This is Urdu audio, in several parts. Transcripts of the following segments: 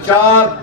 4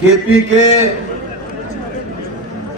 KPK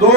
2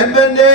MNA,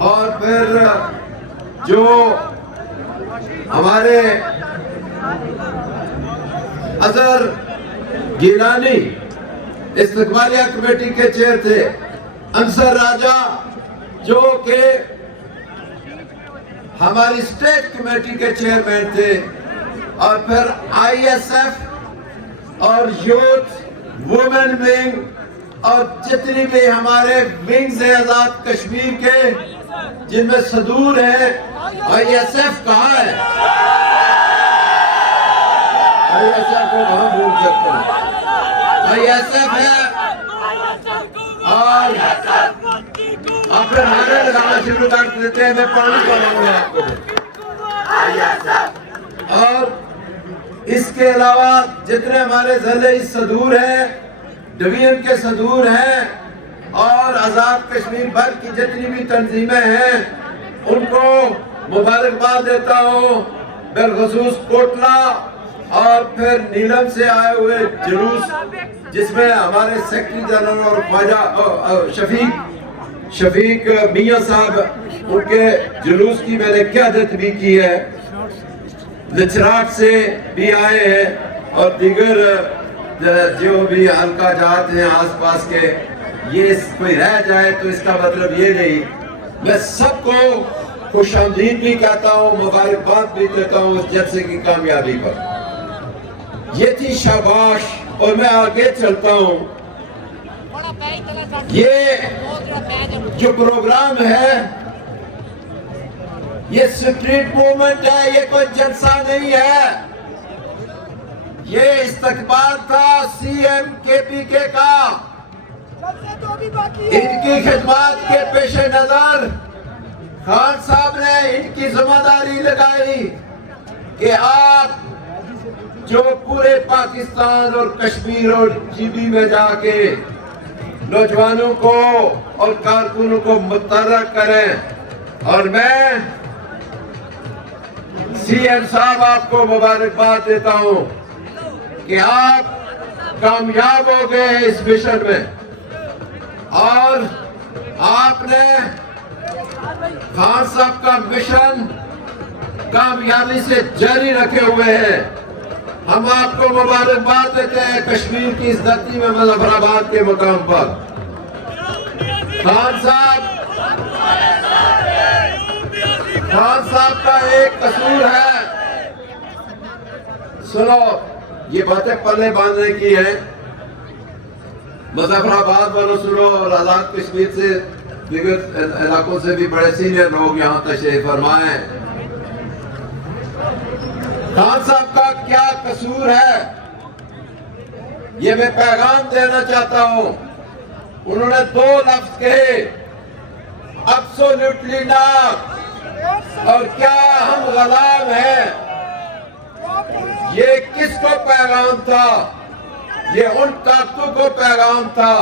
اور پھر جو ہمارے اظہر گیلانی استقبالیہ کمیٹی کے چیئر تھے، انصر راجہ جو کہ ہماری اسٹیٹ کمیٹی کے چیئرمین تھے، اور پھر آئی ایس ایف اور یوتھ وومن ونگ اور جتنی بھی ہمارے ونگز ہیں آزاد کشمیر کے، جن میں صدور ہے۔ آئی ایس ایف کہاں ہے؟ آئی ایس ایف کو کہاں بھول سکتا ہوں؟ آئی ایس ایف ہے، اور آپ نے نعرے لگانا شروع کر دیتے ہیں، میں پانی پڑھاؤں گا آپ کو۔ اور اس کے علاوہ جتنے ہمارے ضلعی صدور ہیں، ڈویژن کے صدور ہیں، اور آزاد کشمیر بھر کی جتنی بھی تنظیمیں ہیں، ان کو مبارکباد دیتا ہوں، بالخصوص کوٹلہ اور پھر نیلم سے آئے ہوئے جلوس، جس میں ہمارے سیکرٹری جنرل اور خواجہ شفیق میاں صاحب، ان کے جلوس کی میں نے قیادت بھی کی ہے، لچراٹ سے بھی آئے ہیں، اور دیگر جو بھی حلقہ جات ہیں آس پاس کے۔ یہ کوئی رہ جائے تو اس کا مطلب یہ نہیں، میں سب کو خوش آمدید بھی کہتا ہوں، مبارکباد بھی دیتا ہوں اس جلسے کی کامیابی پر۔ یہ تھی شاباش، اور میں آگے چلتا ہوں۔ یہ جو پروگرام ہے یہ سٹریٹ موومنٹ ہے، یہ کوئی جلسہ نہیں ہے۔ یہ استقبال تھا سی ایم کے پی کے کا، ان کی خدمات کے پیش نظر خان صاحب نے ان کی ذمہ داری لگائی کہ آپ جو پورے پاکستان اور کشمیر اور جی بی میں جا کے نوجوانوں کو اور کارکنوں کو متحرک کریں، اور میں سی ایم صاحب آپ کو مبارکباد دیتا ہوں کہ آپ کامیاب ہو گئے ہیں اس مشن میں، اور آپ نے خان صاحب کا مشن کامیابی سے جاری رکھے ہوئے ہیں۔ ہم آپ کو مبارکباد دیتے ہیں کشمیر کی اس دھرتی میں، مظفر آباد کے مقام پر۔ خان صاحب کا ایک قصور ہے، سنو یہ باتیں پلے باندھنے کی ہیں، مظفر آباد والوں سنو، اور آزاد کشمیر سے دیگر علاقوں سے بھی بڑے سینئر لوگ یہاں تشریف فرمائیں۔ خان صاحب کا کیا قصور ہے یہ میں پیغام دینا چاہتا ہوں۔ انہوں نے 2 لفظ کہے، ایبسولوٹلی ناٹ، اور کیا ہم غلام ہیں۔ یہ کس کو پیغام تھا؟ یہ ان طاقتوں کو پیغام تھا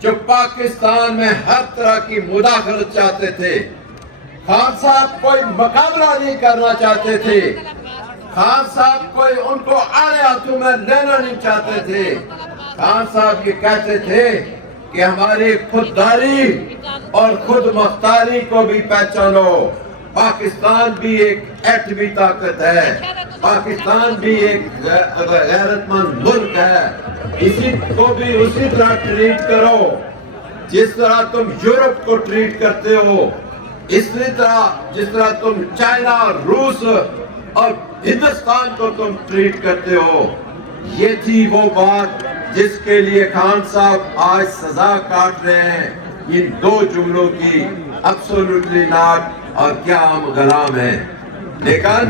جو پاکستان میں ہر طرح کی مداخلت چاہتے تھے۔ خان صاحب کوئی مقابلہ نہیں کرنا چاہتے تھے، خان صاحب کوئی ان کو آڑے ہاتھوں میں لینا نہیں چاہتے تھے۔ خان صاحب یہ کہتے تھے کہ ہماری خودداری اور خود مختاری کو بھی پہچانو، پاکستان بھی ایک ایٹمی طاقت ہے، پاکستان بھی ایک غیرت مند ملک ہے، اسی کو بھی اسی طرح ٹریٹ کرو جس طرح تم یورپ کو ٹریٹ کرتے ہو، اسی طرح جس طرح تم چائنا، روس اور ہندوستان کو تم ٹریٹ کرتے ہو۔ یہ تھی وہ بات جس کے لیے خان صاحب آج سزا کاٹ رہے ہیں، ان 2 جملوں کی، ایبسولوٹلی ناٹ اور کیا ہم غلام ہیں۔ لیکن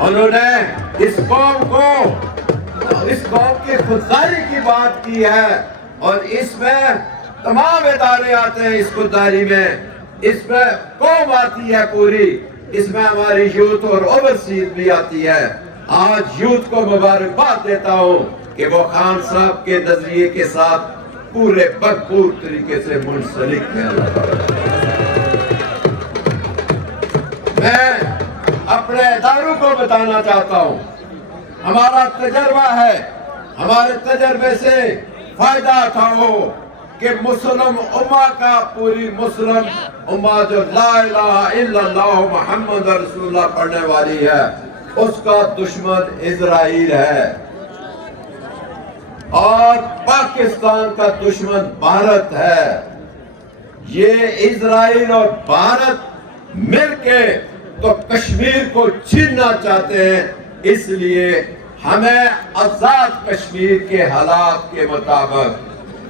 انہوں نے اس قوم کی خودداری کی بات کی ہے، اور اس میں تمام ادارے آتے ہیں، اس خودداری میں اس میں قوم آتی ہے پوری، اس میں ہماری یوتھ اور اوورسیز بھی آتی ہے۔ آج یوتھ کو مبارکباد دیتا ہوں کہ وہ خان صاحب کے نظریے کے ساتھ پورے بھرپور طریقے سے منسلک ہے۔ میں اپنے اداروں کو بتانا چاہتا ہوں، ہمارا تجربہ ہے، ہمارے تجربے سے فائدہ اٹھاؤ، کہ مسلم امہ کا پوری مسلم امہ جو لا الہ الا اللہ محمد رسول اللہ پڑھنے والی ہے اس کا دشمن اسرائیل ہے اور پاکستان کا دشمن بھارت ہے. یہ اسرائیل اور بھارت مل کے تو کشمیر کو چھیننا چاہتے ہیں. اس لیے ہمیں آزاد کشمیر کے حالات کے مطابق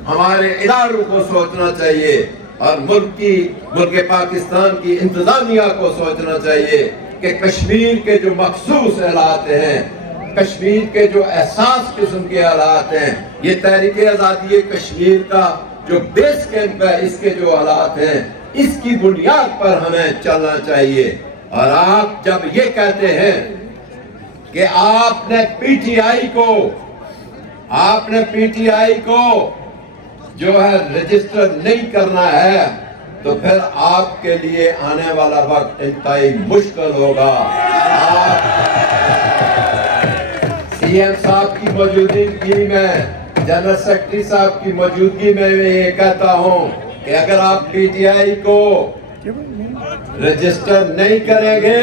ہمارے اداروں کو سوچنا چاہیے اور ملک پاکستان کی انتظامیہ کو سوچنا چاہیے کہ کشمیر کے جو مخصوص حالات ہیں، کشمیر کے جو احساس قسم کے حالات ہیں، یہ تحریک آزادی کشمیر کا جو بیس کیمپ ہے، اس کے جو حالات ہیں، اس کی بنیاد پر ہمیں چلنا چاہیے. اور آپ جب یہ کہتے ہیں کہ آپ نے پی ٹی آئی کو جو ہے رجسٹر نہیں کرنا ہے تو پھر آپ کے لیے آنے والا وقت انتہائی مشکل ہوگا. آپ سی ایم صاحب کی موجودگی میں، جنرل سیکرٹری صاحب کی موجودگی میں یہ کہتا ہوں کہ اگر آپ پی ٹی آئی کو رجسٹر نہیں کریں گے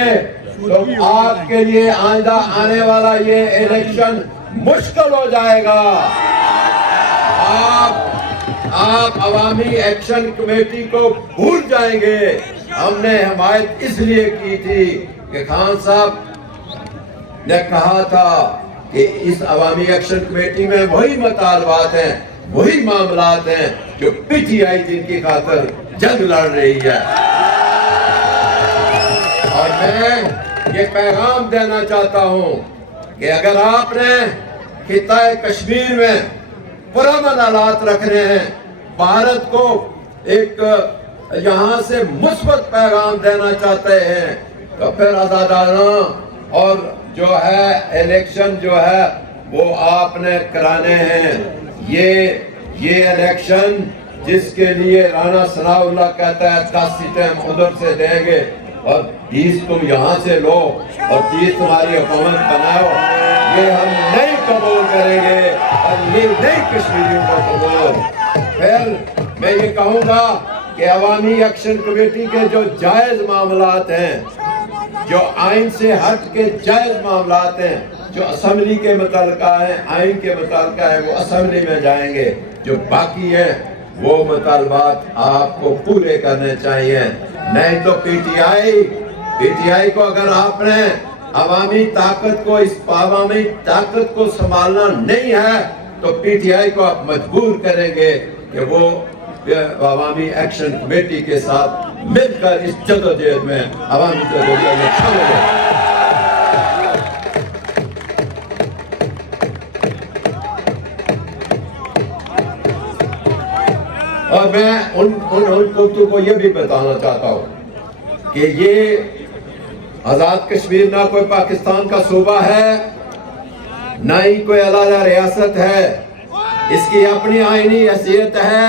تو آپ کے لیے آئندہ آنے والا یہ الیکشن مشکل ہو جائے گا. آپ عوامی ایکشن کمیٹی کو بھول جائیں گے. ہم نے حمایت اس لیے کی تھی کہ خان صاحب نے کہا تھا کہ اس عوامی ایکشن کمیٹی میں وہی مطالبات ہیں، وہی معاملات ہیں جو پی ٹی آئی جن کی خاطر جنگ لڑ رہی ہے. اور میں یہ پیغام دینا چاہتا ہوں کہ اگر آپ نے خطہ کشمیر میں پرامن حالات رکھنے ہیں، بھارت کو ایک یہاں سے مثبت پیغام دینا چاہتے ہیں، تو پھر آزادانہ اور جو ہے الیکشن جو ہے وہ آپ نے کرانے ہیں. یہ الیکشن جس کے لیے رانا ثناء اللہ کہتا ہے 10 سیٹیں ہم ادھر سے دیں گے اور 20 تم یہاں سے لو اور 30 تمہاری حکومت بناؤ، یہ ہم نہیں قبول کریں گے اور نہیں کشمیریوں کو قبول. پھر میں یہ کہوں گا کہ عوامی ایکشن کمیٹی کے جو جائز معاملات ہیں، جو آئین سے ہٹ کے جائز معاملات ہیں، جو اسمبلی کے متعلقہ ہیں، آئین کے متعلقہ ہیں، وہ اسمبلی میں جائیں گے. جو باقی ہیں وہ مطالبات آپ کو پورے کرنے چاہیے. نہیں تو پی ٹی آئی کو اگر آپ نے عوامی طاقت کو سنبھالنا نہیں ہے تو پی ٹی آئی کو آپ مجبور کریں گے کہ وہ عوامی ایکشن کمیٹی کے ساتھ مل کر اس جدوجہد میں عوامی جدوجہد میں شامل ہو. اور میں ان قوتوں کو یہ بھی بتانا چاہتا ہوں کہ یہ آزاد کشمیر نہ کوئی پاکستان کا صوبہ ہے، نہ ہی کوئی علیحدہ ریاست ہے. اس کی اپنی آئینی حیثیت ہے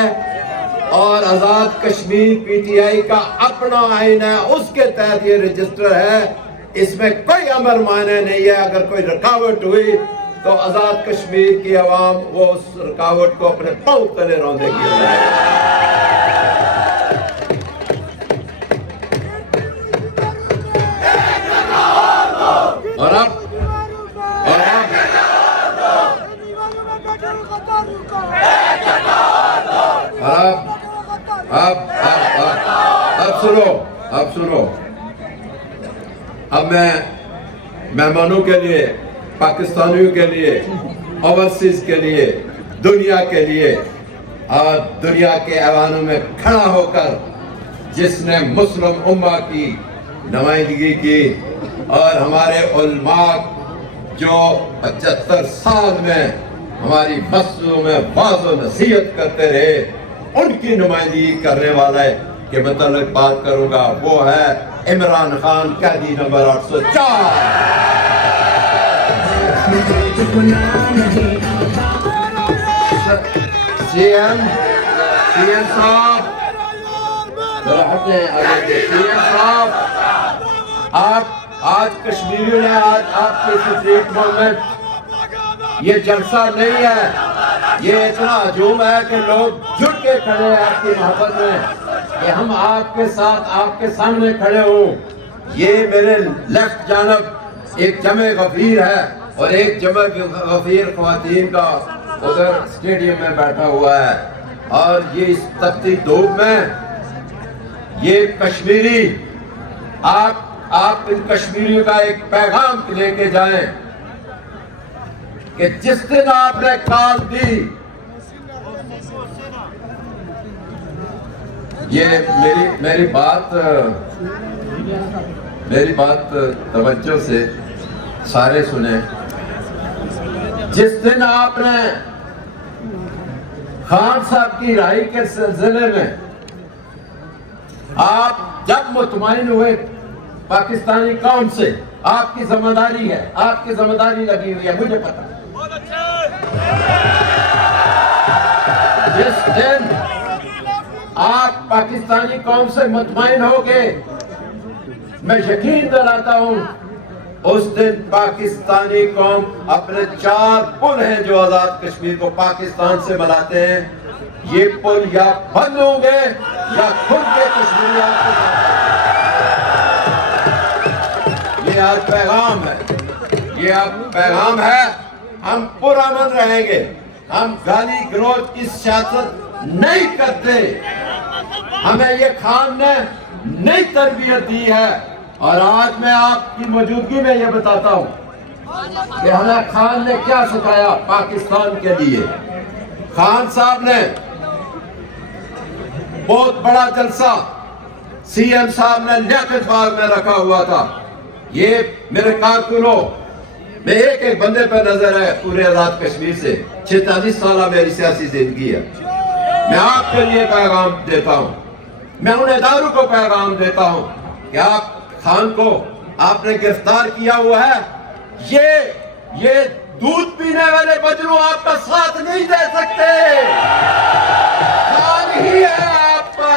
اور Azad Kashmir P T I کا اپنا آئین ہے، اس کے تحت یہ رجسٹر ہے. اس میں کوئی امر معنی نہیں ہے. اگر کوئی رکاوٹ ہوئی تو آزاد کشمیر کی عوام وہ اس رکاوٹ کو اپنے پاؤں تلے روندے گی. اور اب سنو اب میں مہمانوں کے لیے، پاکستانیوں کے لیے، اوورسیز کے لیے، دنیا کے لیے اور دنیا کے ایوانوں میں کھڑا ہو کر جس نے مسلم امہ کی نمائندگی کی اور ہمارے علماء جو 75 سال میں ہماری مسجدوں میں واعظ و نصیحت کرتے رہے، ان کی نمائندگی کرنے والے کے متعلق بات کروں گا. وہ ہے عمران خان، قیدی نمبر 804. سی ایم صاحب آپ آج کشمیریوں نے آپ کے ٹریٹمنٹ میں یہ جلسہ نہیں ہے، یہ اتنا ہجوم ہے کہ لوگ جھٹ کے لیے کھڑے ہیں آپ کی محبت میں کہ ہم آپ کے ساتھ آپ کے سامنے کھڑے ہوں. یہ میرے لیفٹ جانب ایک جمع غفیر ہے اور ایک جمع غفیر خواتین کا ادھر اسٹیڈیم میں بیٹھا ہوا ہے. اور یہ اس تپتی دھوپ میں یہ کشمیری آپ ان کشمیریوں کا ایک پیغام لے کے جائیں کہ جس دن آپ نے کال دی. یہ میری بات توجہ سے سارے سنیں. جس دن آپ نے خان صاحب کی رہائی کے سلسلے میں آپ جب مطمئن ہوئے پاکستانی قوم سے، آپ کی ذمہ داری ہے، آپ کی ذمہ داری لگی ہوئی ہے، مجھے پتا. جس دن آپ پاکستانی قوم سے مطمئن ہو گئے، میں یقین دلاتا ہوں اس دن پاکستانی قوم اپنے 4 پل ہیں جو آزاد کشمیر کو پاکستان سے ملاتے ہیں، یہ پل یا بند ہوں گے یا خود کے کشمیری آپ کو. یہ آج پیغام ہے، یہ آج پیغام ہے. ہم پرامن رہیں گے، ہم گالی گلوچ کی سیاست نہیں کرتے. ہمیں یہ خان نے نئی تربیت دی ہے اور آج میں آپ کی موجودگی میں یہ بتاتا ہوں کہ ہمیں خان نے کیا سکھایا پاکستان کے لیے. خان صاحب نے بہت بڑا جلسہ سی ایم صاحب نے لیاقت باغ میں رکھا ہوا تھا. یہ میرے کارکنوں میں ایک بندے پر نظر ہے پورے آزاد کشمیر سے. 46 سالہ میری سیاسی زندگی ہے. میں آپ کے لیے پیغام دیتا ہوں، میں ان اداروں کو پیغام دیتا ہوں کہ آپ خان کو آپ نے گرفتار کیا ہوا ہے. یہ دودھ پینے والے بجرو آپ کا ساتھ نہیں دے سکتے. خان ہی ہے آپ کا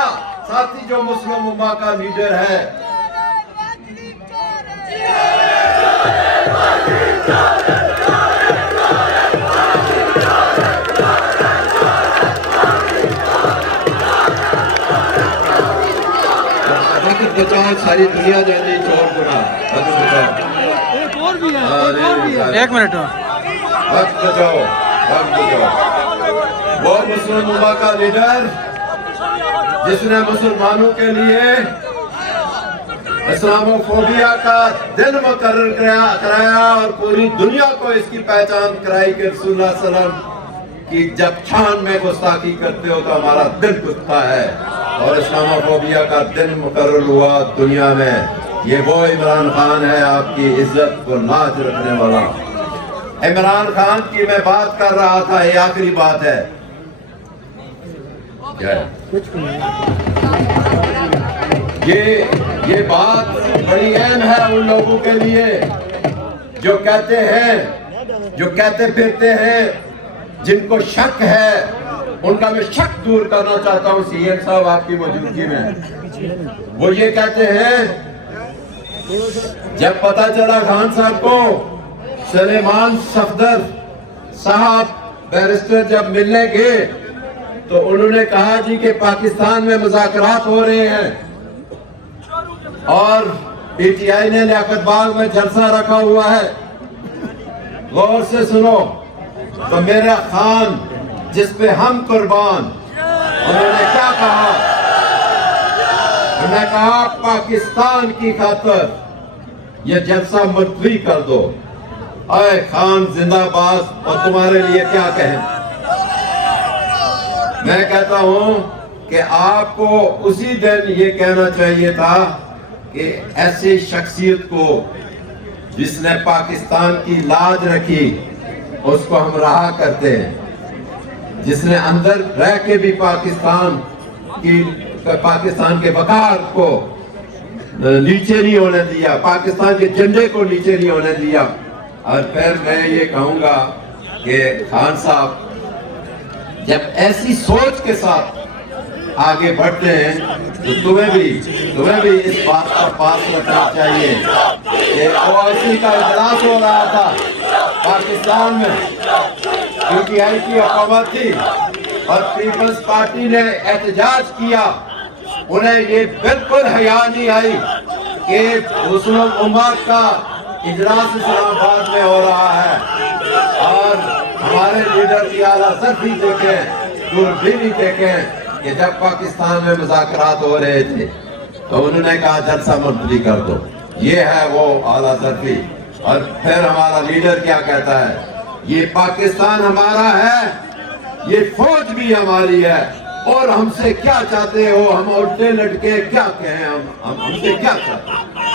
ساتھی جو مسلم امہ کا لیڈر ہے. بچاؤ ساری دنیا جانے چور گنا. ایک منٹ وقت بچاؤ. وہ مسلم امہ کا لیڈر جس نے مسلمانوں کے لیے اسلامو فوبیا کا دن مقرر کرایا اور پوری دنیا کو اس کی پہچان کرائی کہ رسول اللہ صلی اللہ علیہ وسلم کی جب شان میں گستاخی کرتے ہو تو ہمارا دل دکھتا ہے. اور اسلامو فوبیا کا دن مقرر ہوا دنیا میں. یہ وہ عمران خان ہے آپ کی عزت کو لاج رکھنے والا. عمران خان کی میں بات کر رہا تھا، یہ آخری بات ہے. یہ بات بڑی اہم ہے ان لوگوں کے لیے جو کہتے پھرتے ہیں، جن کو شک ہے. ان کا میں شک دور کرنا چاہتا ہوں سی ایم صاحب آپ کی موجودگی میں. وہ یہ کہتے ہیں جب پتہ چلا خان صاحب کو سلیمان صفدر صاحب بیرسٹر جب ملنے گئے تو انہوں نے کہا جی کہ پاکستان میں مذاکرات ہو رہے ہیں اور پی ٹی آئی نے لیاقت باغ میں جلسہ رکھا ہوا ہے. غور سے سنو تو میرا خان جس پہ ہم قربان، انہوں نے کیا کہا؟ انہوں نے کہا پاکستان کی خاطر یہ جلسہ ملتوی کر دو. اے خان زندہ باد. اور تمہارے لیے کیا کہیں؟ میں کہتا ہوں کہ آپ کو اسی دن یہ کہنا چاہیے تھا کہ ایسی شخصیت کو جس نے پاکستان کی لاج رکھی اس کو ہم رہا کرتے ہیں، جس نے اندر رہ کے بھی پاکستان کے وقار کو نیچے نہیں ہونے دیا، پاکستان کے جھنڈے کو نیچے نہیں ہونے دیا. اور پھر میں یہ کہوں گا کہ خان صاحب جب ایسی سوچ کے ساتھ آگے بڑھتے ہیں تو تمہیں بھی اس بات کا پاس رکھنا چاہیے کہ OIC کا اجلاس ہو رہا تھا پاکستان میں، PTI کی حکومت تھی، اور پیپلز پارٹی نے احتجاج کیا، انہیں یہ بالکل حیا نہیں آئی کہ حسن الامت کا اجلاس اسلام آباد میں ہو رہا ہے اور ہمارے لیڈر کی اعلیٰ ظرفی دیکھیں، دوربینی دیکھیں کہ جب پاکستان میں مذاکرات ہو رہے تھے تو انہوں نے کہا جلسہ ملتوی کر دو. یہ ہے وہ اعلیٰ ظرفی. اور پھر ہمارا لیڈر کیا کہتا ہے، یہ پاکستان ہمارا ہے، یہ فوج بھی ہماری ہے، اور ہم سے کیا چاہتے ہو، ہم الٹے لٹکے کیا کہیں، ہم سے کیا چاہتے ہیں.